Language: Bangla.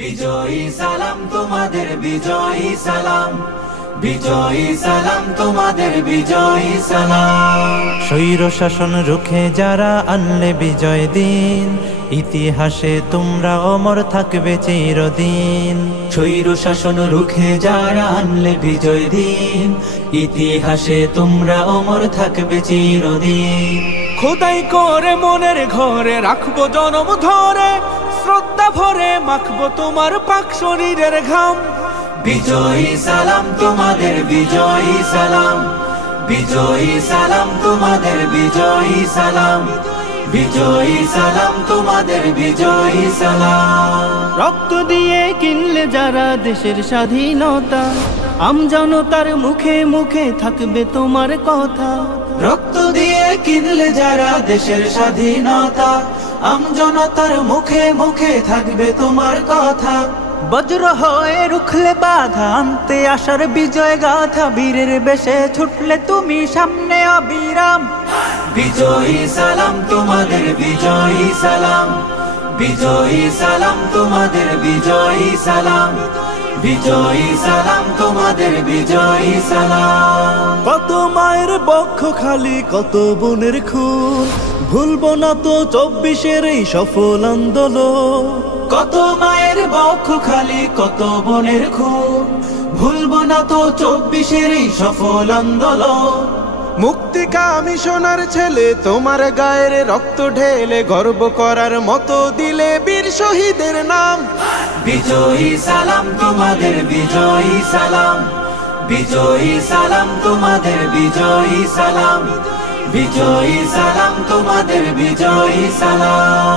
বিজয়ী সালাম তোমাদের, বিজয়ী সালাম, বিজয়ী সালাম তোমাদের, বিজয়ী সালাম। স্বৈর শাসন রুখে যারা আনলে বিজয় দিন, ইতিহাসে তোমরা অমর থাকবে চিরদিন। স্বৈর শাসন রুখে যারা আনলে বিজয় দিন, ইতিহাসে তোমরা অমর থাকবে চিরদিন। খোদাই করে মনের ঘরে রাখবো জনম ধরে, শ্রদ্ধা ভরে মাখবো তোমার পাক শরীরের ঘাম। বিজয়ী সালাম তোমাদের, বিজয়ী সালাম, বিজয়ী সালাম তোমাদের, বিজয়ী সালাম, বিজয়ী সালাম তোমাদের, বিজয়ী সালাম। রক্ত দিয়ে কিনলে যারা দেশের স্বাধীনতা, আমজনতার মুখে মুখে থাকবে তোমার কথা। রক্ত দিয়ে কিনলে যারা দেশের স্বাধীনতা, আমজনতার মুখে মুখে থাকবে তোমার কথা। বজ্র হয়ে রুখলে বাধা, আনতে আসার বিজয় গাথা, বীরের বেশে ছুটলে তুমি সামনে অবিরাম। বিজয়ী সালাম তোমাদের, বিজয়ী সালাম, বিজয়ী সালাম তোমাদের, বিজয়ী সালাম, বিজয়ী সালাম তোমাদের, বিজয়ী সালাম। কত মায়ের বক্ষ খালি, কত বোনের খুন, ভুলবো না তো 24-এর এই সফল আন্দোলন। কত মায়ের বক্ষ খালি, কত বোনের খুন, ভুলবো না তো 24-এর এই সফল আন্দোলন। মুক্তিকামী সোনার ছেলে তোমার গায়ের রক্ত ঢেলে, গর্ব করার মতো দিলে বীর শহীদের নাম। বিজয়ী সালাম তোমাদের, বিজয়ী সালাম, বিজয়ী সালাম তোমাদের, বিজয়ী সালাম, বিজয়ী সালাম তোমাদের, বিজয়ী সালাম।